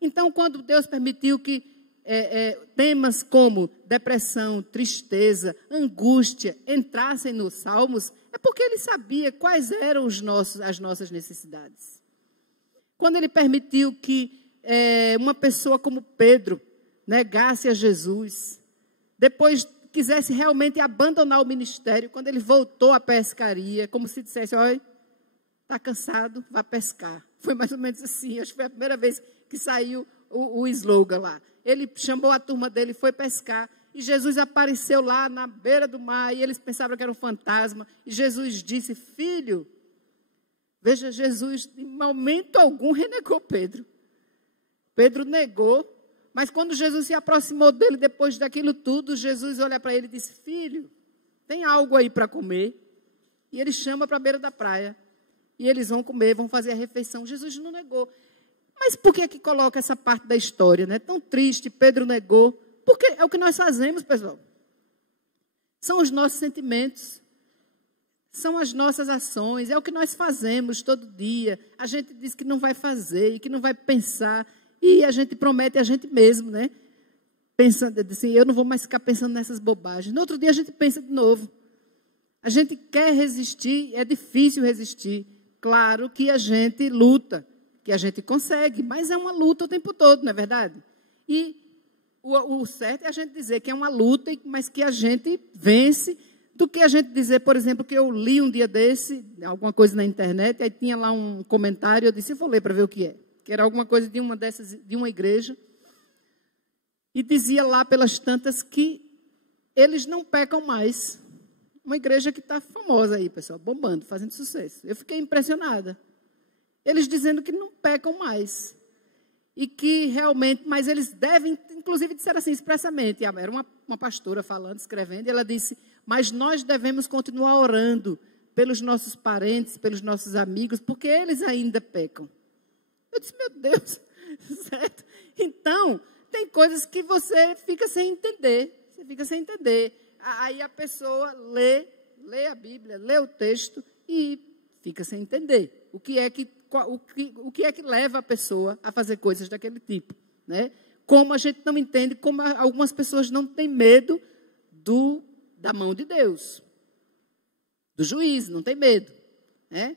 Então, quando Deus permitiu que temas como depressão, tristeza, angústia entrassem nos salmos, é porque Ele sabia quais eram as nossas necessidades. Quando Ele permitiu que uma pessoa como Pedro negasse a Jesus, depois quisesse realmente abandonar o ministério, quando ele voltou à pescaria, como se dissesse, olha, está cansado, vá pescar. Foi mais ou menos assim, acho que foi a primeira vez que saiu o slogan lá. Ele chamou a turma dele, foi pescar, e Jesus apareceu lá na beira do mar, e eles pensavam que era um fantasma, e Jesus disse, filho, veja, Jesus em momento algum renegou Pedro. Pedro negou, mas quando Jesus se aproximou dele, depois daquilo tudo, Jesus olha para ele e diz, filho, tem algo aí para comer? E ele chama para a beira da praia. E eles vão comer, vão fazer a refeição. Jesus não negou. Mas por que é que coloca essa parte da história, né? Tão triste, Pedro negou. Porque é o que nós fazemos, pessoal. São os nossos sentimentos. São as nossas ações. É o que nós fazemos todo dia. A gente diz que não vai fazer, que não vai pensar. E a gente promete a gente mesmo, né? Pensando assim, eu não vou mais ficar pensando nessas bobagens. No outro dia a gente pensa de novo. A gente quer resistir, é difícil resistir. Claro que a gente luta, que a gente consegue, mas é uma luta o tempo todo, não é verdade? E o certo é a gente dizer que é uma luta, mas que a gente vence, do que a gente dizer, por exemplo, que eu li um dia desse, alguma coisa na internet, aí tinha lá um comentário, eu disse, eu vou ler para ver o que é. Que era alguma coisa de uma igreja, e dizia lá pelas tantas que eles não pecam mais. Uma igreja que está famosa aí, pessoal, bombando, fazendo sucesso. Eu fiquei impressionada. Eles dizendo que não pecam mais. E que realmente, mas eles devem, inclusive disseram assim expressamente, era uma pastora falando, escrevendo, e ela disse, mas nós devemos continuar orando pelos nossos parentes, pelos nossos amigos, porque eles ainda pecam. Eu disse, meu Deus, certo? Então, tem coisas que você fica sem entender. Você fica sem entender. Aí a pessoa lê a Bíblia, lê o texto e fica sem entender. O que é que leva a pessoa a fazer coisas daquele tipo, né? Como a gente não entende, como algumas pessoas não têm medo da mão de Deus, do juiz, não tem medo, né?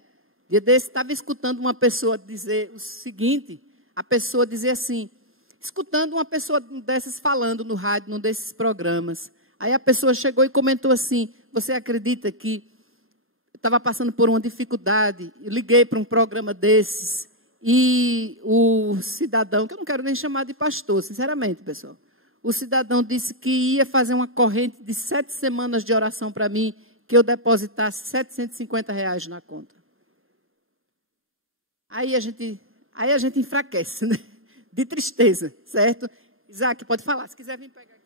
Dia desse estava escutando uma pessoa dizer o seguinte, a pessoa dizer assim, escutando uma pessoa dessas falando no rádio, num desses programas. Aí a pessoa chegou e comentou assim, você acredita que eu estava passando por uma dificuldade, eu liguei para um programa desses e o cidadão, que eu não quero nem chamar de pastor, sinceramente, pessoal, o cidadão disse que ia fazer uma corrente de 7 semanas de oração para mim, que eu depositasse R$750 na conta. Aí a gente enfraquece, né? De tristeza, certo? Isaac, pode falar, se quiser vir pegar aqui.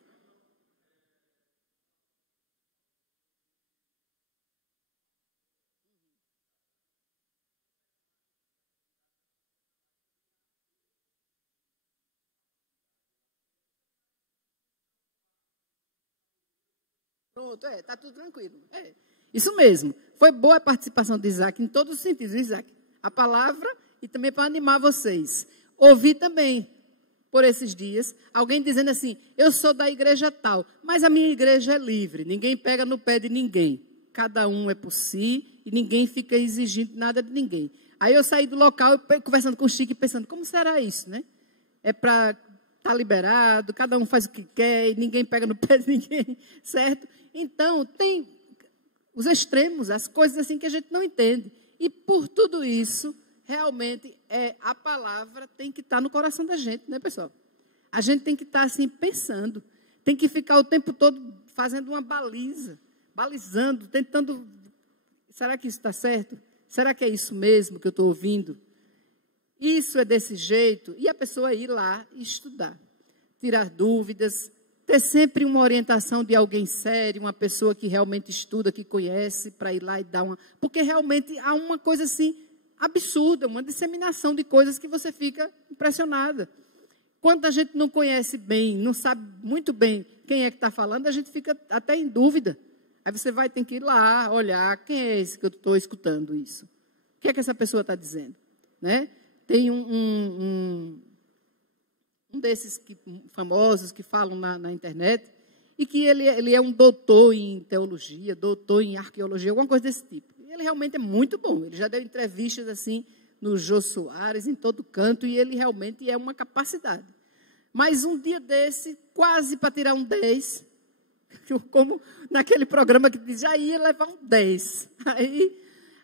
Pronto, está tudo tranquilo. Isso mesmo. Foi boa a participação de Isaac em todos os sentidos, Isaac. A palavra e também para animar vocês. Ouvi também, por esses dias, alguém dizendo assim, eu sou da igreja tal, mas a minha igreja é livre, ninguém pega no pé de ninguém. Cada um é por si e ninguém fica exigindo nada de ninguém. Aí eu saí do local, conversando com o Chico, pensando, como será isso, né? É para estar liberado, cada um faz o que quer e ninguém pega no pé de ninguém, certo? Então, tem os extremos, as coisas assim que a gente não entende. E por tudo isso, realmente, a palavra tem que estar no coração da gente, né, pessoal? A gente tem que estar assim, pensando. Tem que ficar o tempo todo fazendo uma balizando, tentando, será que isso está certo? Será que é isso mesmo que eu estou ouvindo? Isso é desse jeito? E a pessoa ir lá e estudar, tirar dúvidas, ter sempre uma orientação de alguém sério, uma pessoa que realmente estuda, que conhece, para ir lá e dar uma... Porque realmente há uma coisa assim absurda, uma disseminação de coisas que você fica impressionada. Quando a gente não conhece bem, não sabe muito bem quem é que está falando, a gente fica até em dúvida. Aí você vai ter que ir lá, olhar, quem é esse que eu estou escutando isso? O que é que essa pessoa está dizendo? Né? Tem um desses famosos que falam na internet, e que ele é um doutor em teologia, doutor em arqueologia, alguma coisa desse tipo. E ele realmente é muito bom. Ele já deu entrevistas assim no Jô Soares, em todo canto, e ele realmente é uma capacidade. Mas um dia desse, quase para tirar um 10, como naquele programa que diz, já ia levar um 10.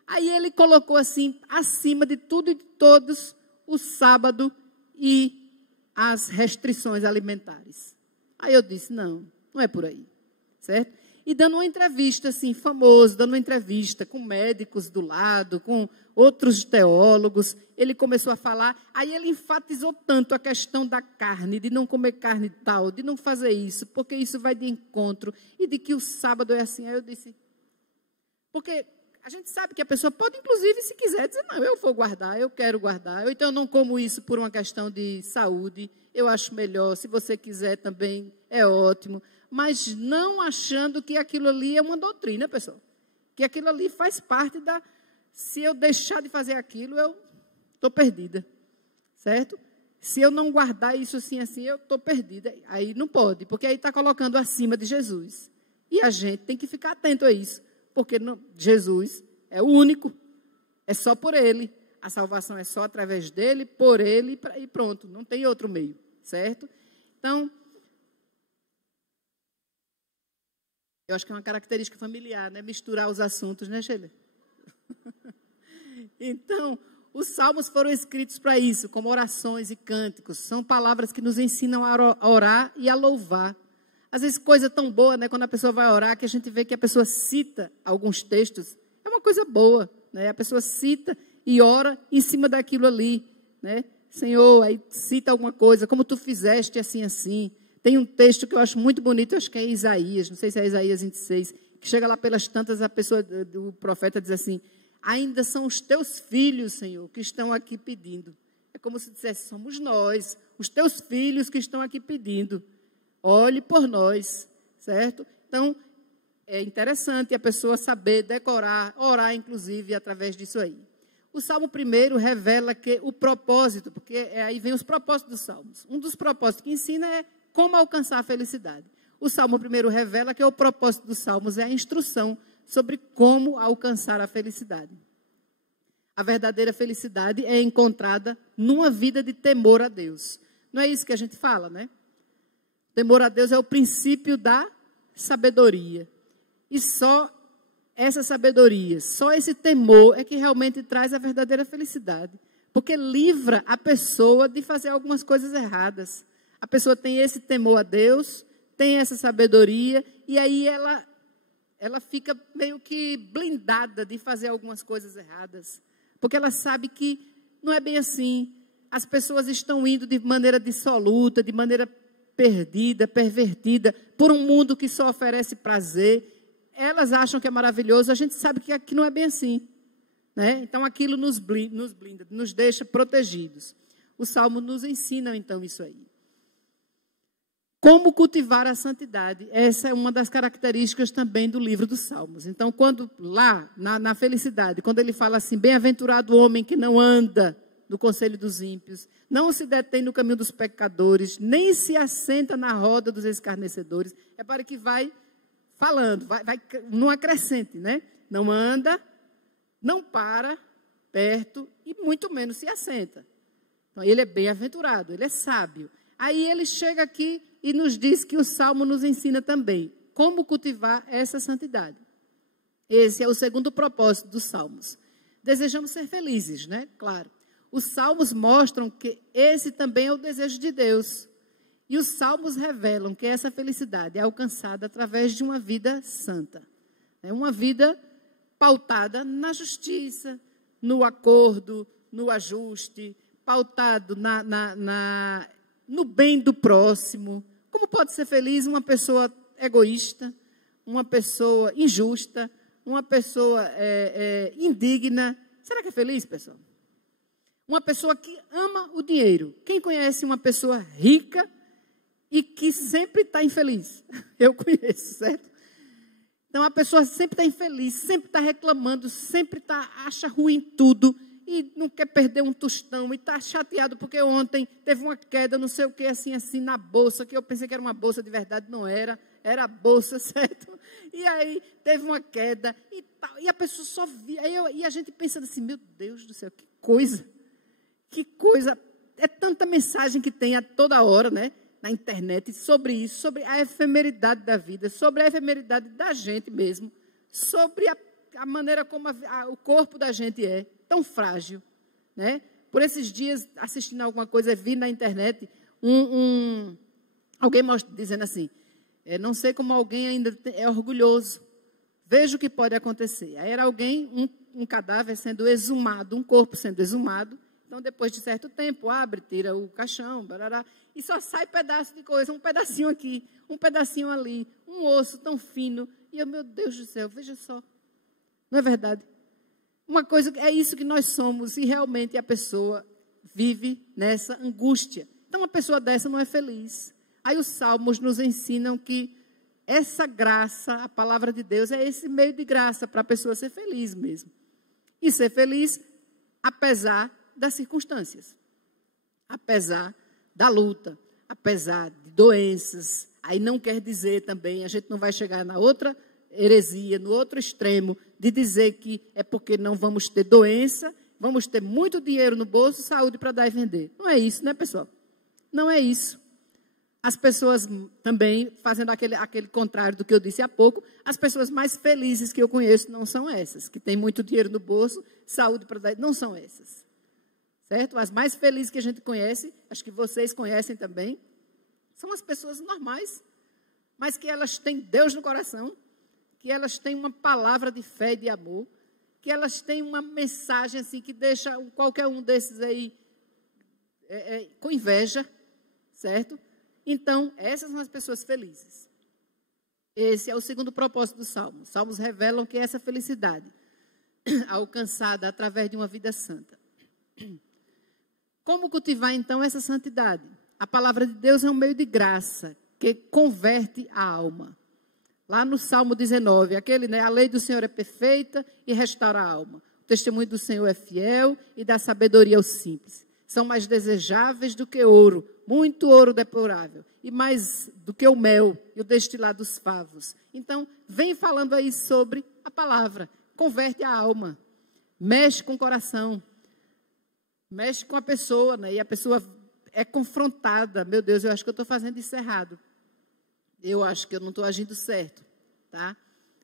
Aí ele colocou assim, acima de tudo e de todos, o sábado e as restrições alimentares. Aí eu disse, não é por aí, certo? E dando uma entrevista, assim, famoso, dando uma entrevista com médicos do lado, com outros teólogos, ele começou a falar, aí ele enfatizou tanto a questão da carne, de não comer carne tal, de não fazer isso, porque isso vai de encontro, e de que o sábado é assim. Aí eu disse, porque a gente sabe que a pessoa pode, inclusive, se quiser, dizer, não, eu vou guardar, eu quero guardar, ou então eu não como isso por uma questão de saúde, eu acho melhor, se você quiser também, é ótimo, mas não achando que aquilo ali é uma doutrina, pessoal, que aquilo ali faz parte da... Se eu deixar de fazer aquilo, eu estou perdida, certo? Se eu não guardar isso assim, eu estou perdida. Aí não pode, porque aí está colocando acima de Jesus. E a gente tem que ficar atento a isso. Porque Jesus é o único, é só por Ele. A salvação é só através dEle, por Ele e pronto. Não tem outro meio, certo? Então, eu acho que é uma característica familiar, né? Misturar os assuntos, né, Sheila? Então, os salmos foram escritos para isso, como orações e cânticos. São palavras que nos ensinam a orar e a louvar. Às vezes, coisa tão boa, né? Quando a pessoa vai orar, que a gente vê que a pessoa cita alguns textos. É uma coisa boa, né? A pessoa cita e ora em cima daquilo ali, né? Senhor, aí cita alguma coisa, como tu fizeste assim, assim. Tem um texto que eu acho muito bonito, acho que é Isaías, não sei se é Isaías 26, que chega lá pelas tantas, a pessoa do profeta diz assim: ainda são os teus filhos, Senhor, que estão aqui pedindo. É como se dissesse: somos nós, os teus filhos que estão aqui pedindo. Olhe por nós, certo? Então, é interessante a pessoa saber decorar, orar, inclusive, através disso aí. O Salmo 1 revela que o propósito, porque aí vem os propósitos dos Salmos. Um dos propósitos que ensina é como alcançar a felicidade. O Salmo 1 revela que o propósito dos Salmos é a instrução sobre como alcançar a felicidade. A verdadeira felicidade é encontrada numa vida de temor a Deus. Não é isso que a gente fala, né? Temor a Deus é o princípio da sabedoria. E só essa sabedoria, só esse temor é que realmente traz a verdadeira felicidade. Porque livra a pessoa de fazer algumas coisas erradas. A pessoa tem esse temor a Deus, tem essa sabedoria, e aí ela fica meio que blindada de fazer algumas coisas erradas. Porque ela sabe que não é bem assim. As pessoas estão indo de maneira dissoluta, de maneira perdida, pervertida, por um mundo que só oferece prazer. Elas acham que é maravilhoso, a gente sabe que aqui não é bem assim, né? Então, aquilo nos blinda, nos deixa protegidos. O Salmo nos ensina, então, isso aí. Como cultivar a santidade? Essa é uma das características também do livro dos Salmos. Então, quando lá, na felicidade, quando ele fala assim: bem-aventurado o homem que não anda no conselho dos ímpios, não se detém no caminho dos pecadores, nem se assenta na roda dos escarnecedores, é para que vai falando, vai não acrescente, né? Não anda, não para perto e muito menos se assenta. Então, ele é bem-aventurado, ele é sábio. Aí ele chega aqui e nos diz que o Salmo nos ensina também como cultivar essa santidade. Esse é o segundo propósito dos Salmos. Desejamos ser felizes, né? Claro. Os Salmos mostram que esse também é o desejo de Deus. E os Salmos revelam que essa felicidade é alcançada através de uma vida santa. É uma vida pautada na justiça, no acordo, no ajuste, pautado no bem do próximo. Como pode ser feliz uma pessoa egoísta, uma pessoa injusta, uma pessoa indigna? Será que é feliz, pessoal? Uma pessoa que ama o dinheiro. Quem conhece uma pessoa rica e que sempre está infeliz? Eu conheço, certo? Então, a pessoa sempre está infeliz, sempre está reclamando, sempre acha ruim tudo e não quer perder um tostão e está chateado porque ontem teve uma queda, não sei o que, assim, na bolsa, que eu pensei que era uma bolsa de verdade, não era a bolsa, certo? E aí teve uma queda e a pessoa só via, e a gente pensando assim: meu Deus do céu, que coisa, é tanta mensagem que tem a toda hora, né? Na internet, sobre isso, sobre a efemeridade da vida, sobre a efemeridade da gente mesmo, sobre a maneira como o corpo da gente é tão frágil, né? Por esses dias, assistindo alguma coisa, vi na internet alguém dizendo assim: não sei como alguém ainda é orgulhoso, veja o que pode acontecer. Aí era alguém, um cadáver sendo exumado, um corpo sendo exumado. Então, depois de certo tempo, abre, tira o caixão, barará, e só sai pedaço de coisa, um pedacinho aqui, um pedacinho ali, um osso tão fino. E eu, meu Deus do céu, veja só. Não é verdade? Uma coisa, é isso que nós somos, e realmente a pessoa vive nessa angústia. Então, uma pessoa dessa não é feliz. Aí os Salmos nos ensinam que essa graça, a palavra de Deus, é esse meio de graça para a pessoa ser feliz mesmo. E ser feliz apesar das circunstâncias, apesar da luta, apesar de doenças. Aí não quer dizer também, a gente não vai chegar na outra heresia, no outro extremo, de dizer que é porque não vamos ter doença, vamos ter muito dinheiro no bolso, saúde para dar e vender. Não é isso, né, pessoal? Não é isso. As pessoas também, fazendo aquele contrário do que eu disse há pouco, as pessoas mais felizes que eu conheço não são essas, que têm muito dinheiro no bolso, saúde para dar, não são essas. Certo? As mais felizes que a gente conhece, acho que vocês conhecem também, são as pessoas normais, mas que elas têm Deus no coração, que elas têm uma palavra de fé e de amor, que elas têm uma mensagem assim que deixa qualquer um desses aí com inveja, certo? Então, essas são as pessoas felizes. Esse é o segundo propósito do Salmo. Os Salmos revelam que essa felicidade alcançada através de uma vida santa. Como cultivar, então, essa santidade? A palavra de Deus é um meio de graça que converte a alma. Lá no Salmo 19, a lei do Senhor é perfeita e restaura a alma. O testemunho do Senhor é fiel e dá sabedoria aos simples. São mais desejáveis do que ouro, muito ouro deplorável, e mais do que o mel e o destilado dos favos. Então, vem falando aí sobre a palavra. Converte a alma, mexe com o coração, mexe com a pessoa, né? E a pessoa é confrontada. Meu Deus, eu acho que eu estou fazendo isso errado. Eu acho que eu não estou agindo certo, tá?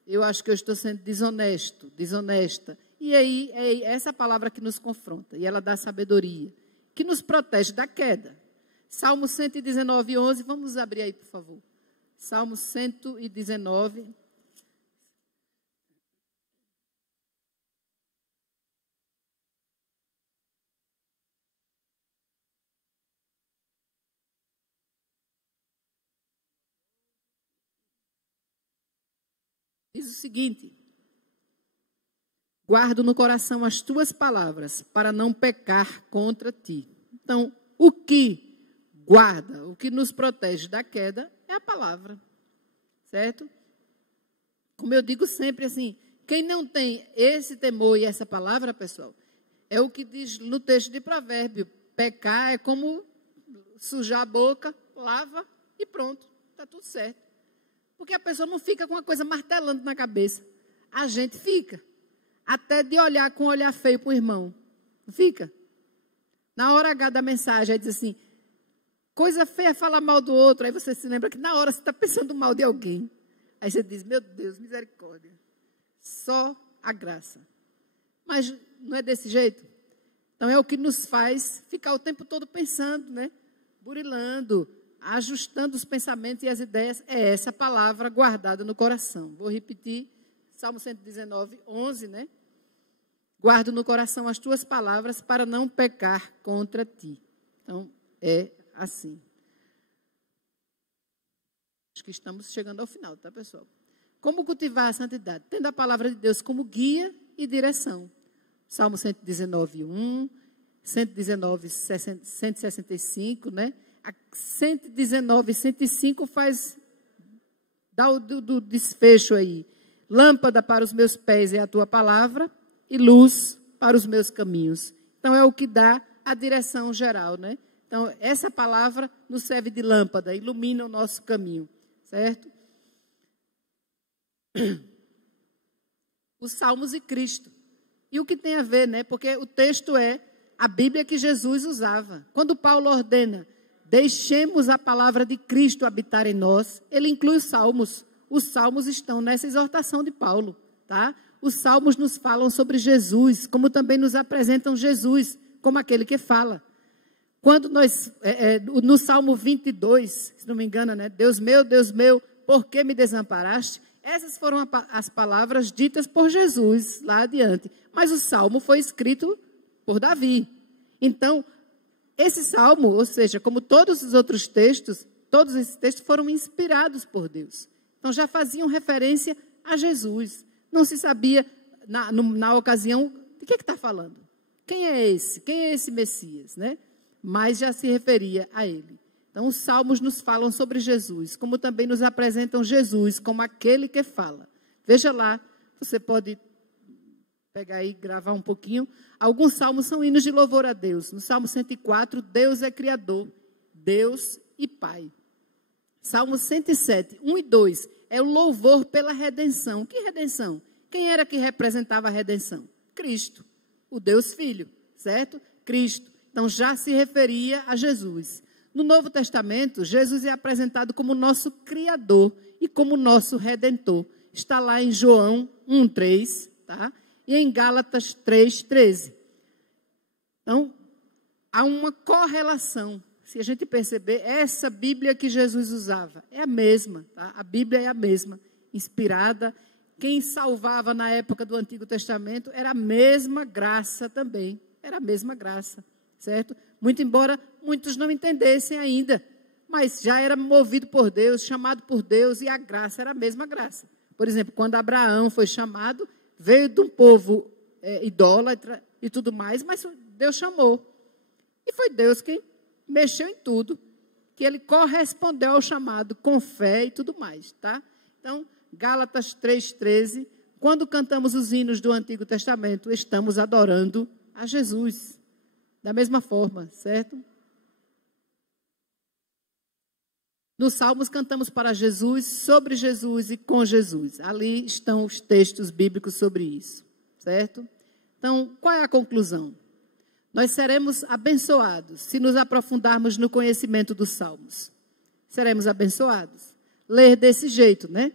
Eu acho que eu estou sendo desonesto, desonesta. E aí é essa palavra que nos confronta. E ela dá sabedoria, que nos protege da queda. Salmo 119, 11. Vamos abrir aí, por favor. Salmo 119. Diz o seguinte: guardo no coração as tuas palavras para não pecar contra ti. Então, o que guarda, o que nos protege da queda é a palavra, certo? Como eu digo sempre assim, quem não tem esse temor e essa palavra, pessoal, é o que diz no texto de Provérbio: pecar é como sujar a boca, lava e pronto, está tudo certo. Porque a pessoa não fica com uma coisa martelando na cabeça. A gente fica. Até de olhar com um olhar feio para o irmão. Não fica? Na hora H da mensagem, aí diz assim, coisa feia é falar mal do outro. Aí você se lembra que na hora você está pensando mal de alguém. Aí você diz, meu Deus, misericórdia. Só a graça. Mas não é desse jeito? Então é o que nos faz ficar o tempo todo pensando, né? Burilando, ajustando os pensamentos e as ideias. É essa palavra guardada no coração. Vou repetir, Salmo 119, 11, né? Guardo no coração as tuas palavras para não pecar contra ti. Então, é assim. Acho que estamos chegando ao final, tá, pessoal? Como cultivar a santidade? Tendo a palavra de Deus como guia e direção. Salmo 119, 1, 119, 165, né? A 119, 105 dá o desfecho aí. Lâmpada para os meus pés é a tua palavra e luz para os meus caminhos. Então, é o que dá a direção geral, né? Então, essa palavra nos serve de lâmpada, ilumina o nosso caminho, certo? Os Salmos e Cristo. E o que tem a ver, né? Porque o texto é a Bíblia que Jesus usava. Quando Paulo ordena, deixemos a palavra de Cristo habitar em nós, ele inclui os Salmos. Os Salmos estão nessa exortação de Paulo, tá? Os Salmos nos falam sobre Jesus, como também nos apresentam Jesus como aquele que fala. Quando nós, no Salmo 22, se não me engano, né? Deus meu, por que me desamparaste? Essas foram as palavras ditas por Jesus lá adiante. Mas o Salmo foi escrito por Davi. Então, esse Salmo, ou seja, como todos os outros textos, todos esses textos foram inspirados por Deus. Então, já faziam referência a Jesus. Não se sabia, na ocasião, de que está falando. Quem é esse? Quem é esse Messias, né? Mas já se referia a ele. Então, os Salmos nos falam sobre Jesus, como também nos apresentam Jesus como aquele que fala. Veja lá, você pode pegar aí e gravar um pouquinho. Alguns salmos são hinos de louvor a Deus. No Salmo 104, Deus é Criador, Deus e Pai. Salmo 107, 1 e 2, é o louvor pela redenção. Que redenção? Quem era que representava a redenção? Cristo, o Deus Filho, certo? Cristo. Então, já se referia a Jesus. No Novo Testamento, Jesus é apresentado como nosso Criador e como nosso Redentor. Está lá em João 1:3, tá? E em Gálatas 3:13. Então, há uma correlação. Se a gente perceber, essa Bíblia que Jesus usava é a mesma, tá? A Bíblia é a mesma, inspirada. Quem salvava na época do Antigo Testamento era a mesma graça também. Era a mesma graça, certo? Muito embora muitos não entendessem ainda, mas já era movido por Deus, chamado por Deus, e a graça era a mesma graça. Por exemplo, quando Abraão foi chamado, veio de um povo idólatra e tudo mais, mas Deus chamou. E foi Deus quem mexeu em tudo, que ele correspondeu ao chamado com fé e tudo mais, tá? Então, Gálatas 3,13, quando cantamos os hinos do Antigo Testamento, estamos adorando a Jesus, da mesma forma, certo? Nos Salmos cantamos para Jesus, sobre Jesus e com Jesus. Ali estão os textos bíblicos sobre isso, certo? Então, qual é a conclusão? Nós seremos abençoados se nos aprofundarmos no conhecimento dos Salmos. Seremos abençoados. Ler desse jeito, né?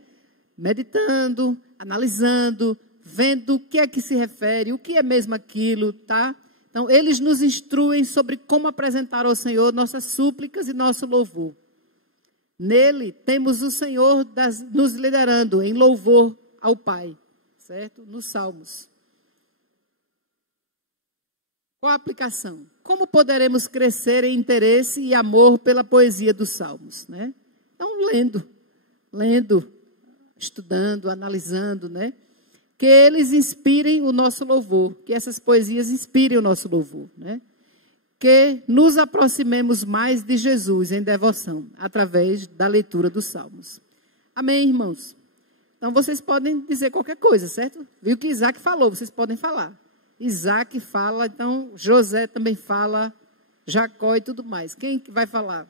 Meditando, analisando, vendo o que é que se refere, o que é mesmo aquilo, tá? Então, eles nos instruem sobre como apresentar ao Senhor nossas súplicas e nosso louvor. Nele, temos o Senhor nos liderando em louvor ao Pai, certo? Nos Salmos. Qual a aplicação? Como poderemos crescer em interesse e amor pela poesia dos Salmos, né? Então, lendo, estudando, analisando, né? Que eles inspirem o nosso louvor, que essas poesias inspirem o nosso louvor, né? Que nos aproximemos mais de Jesus em devoção, através da leitura dos Salmos. Amém, irmãos? Então, vocês podem dizer qualquer coisa, certo? Viu que Isaac falou, vocês podem falar. Isaac fala, então José também fala, Jacó e tudo mais. Quem vai falar?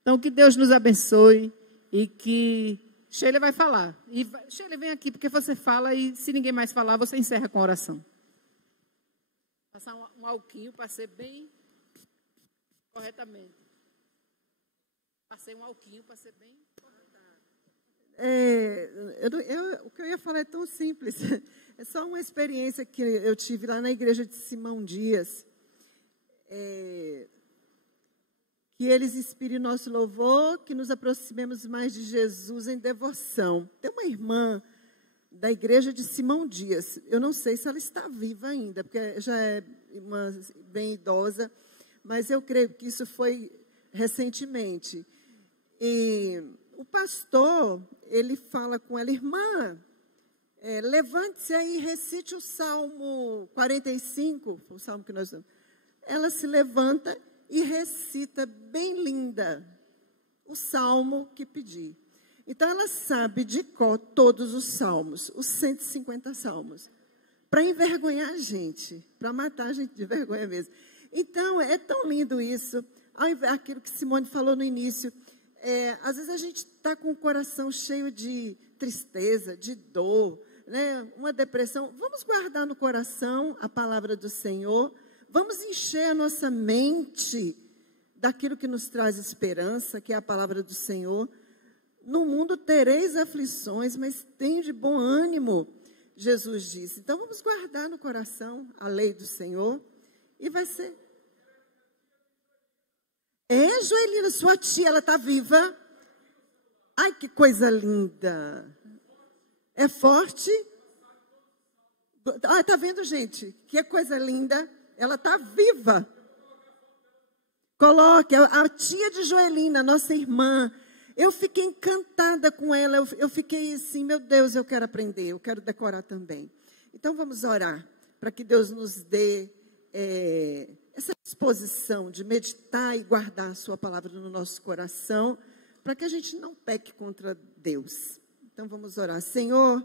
Então, que Deus nos abençoe e que Sheila vai falar. E Sheila, vem aqui, porque você fala e se ninguém mais falar, você encerra com a oração. Passar um alquinho para ser bem corretamente. Passei um alquinho para ser bem O que eu ia falar é tão simples. É só uma experiência que eu tive lá na igreja de Simão Dias. Que eles inspirem o nosso louvor, que nos aproximemos mais de Jesus em devoção. Tem uma irmã da igreja de Simão Dias. Eu não sei se ela está viva ainda, porque já é uma bem idosa, mas eu creio que isso foi recentemente. E o pastor, ele fala com ela, irmã, levante-se aí e recite o Salmo 45, o Salmo que nós... Ela se levanta e recita bem linda o Salmo que pedi. Então, ela sabe de cor todos os salmos, os 150 salmos, para envergonhar a gente, para matar a gente de vergonha mesmo. Então, é tão lindo isso. Aquilo que Simone falou no início, às vezes a gente está com o coração cheio de tristeza, de dor, né? Uma depressão. Vamos guardar no coração a palavra do Senhor, vamos encher a nossa mente daquilo que nos traz esperança, que é a palavra do Senhor. No mundo tereis aflições, mas tem de bom ânimo, Jesus disse. Então, vamos guardar no coração a lei do Senhor e vai ser... Joelina, sua tia, ela está viva? Ai, que coisa linda. É forte? Está vendo, gente? Que coisa linda. Ela está viva. Coloque, a tia de Joelina, nossa irmã. Eu fiquei encantada com ela, eu fiquei assim, meu Deus, eu quero aprender, eu quero decorar também. Então, vamos orar para que Deus nos dê essa disposição de meditar e guardar a sua palavra no nosso coração, para que a gente não peque contra Deus. Então, vamos orar. Senhor,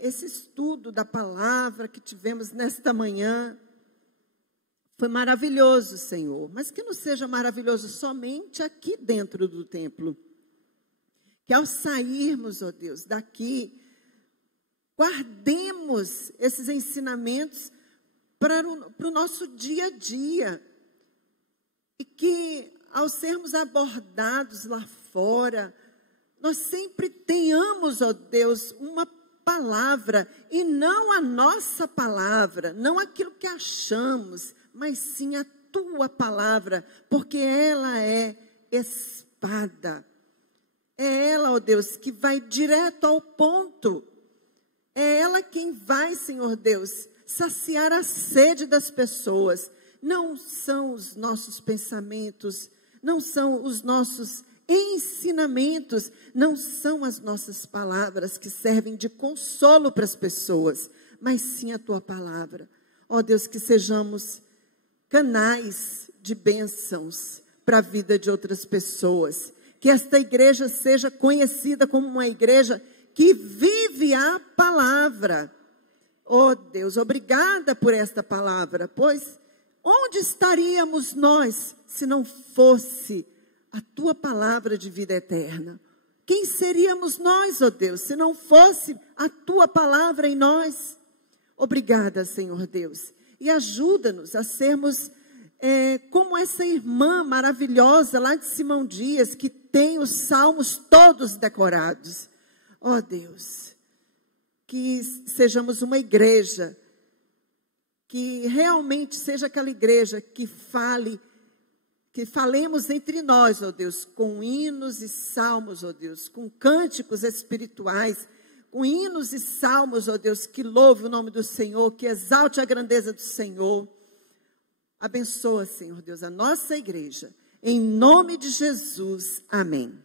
esse estudo da palavra que tivemos nesta manhã, foi maravilhoso, Senhor, mas que não seja maravilhoso somente aqui dentro do templo. Que ao sairmos, ó Deus, daqui, guardemos esses ensinamentos para o nosso dia a dia. E que ao sermos abordados lá fora, nós sempre tenhamos, ó Deus, uma palavra, e não a nossa palavra, não aquilo que achamos, mas sim a tua palavra, porque ela é espada. É ela, ó Deus, que vai direto ao ponto. É ela quem vai, Senhor Deus, saciar a sede das pessoas. Não são os nossos pensamentos, não são os nossos ensinamentos, não são as nossas palavras que servem de consolo para as pessoas, mas sim a tua palavra. Ó Deus, que sejamos canais de bênçãos para a vida de outras pessoas. Que esta igreja seja conhecida como uma igreja que vive a palavra. Ó Deus, obrigada por esta palavra, pois onde estaríamos nós se não fosse a tua palavra de vida eterna? Quem seríamos nós, ó Deus, se não fosse a tua palavra em nós? Obrigada, Senhor Deus. E ajuda-nos a sermos como essa irmã maravilhosa lá de Simão Dias, que tem os salmos todos decorados. Ó Deus, que sejamos uma igreja, que realmente seja aquela igreja que falemos entre nós, ó Deus, com hinos e salmos, ó Deus, com cânticos espirituais, com hinos e salmos, ó Deus, que louve o nome do Senhor, que exalte a grandeza do Senhor. Abençoa, Senhor Deus, a nossa igreja. Em nome de Jesus, amém.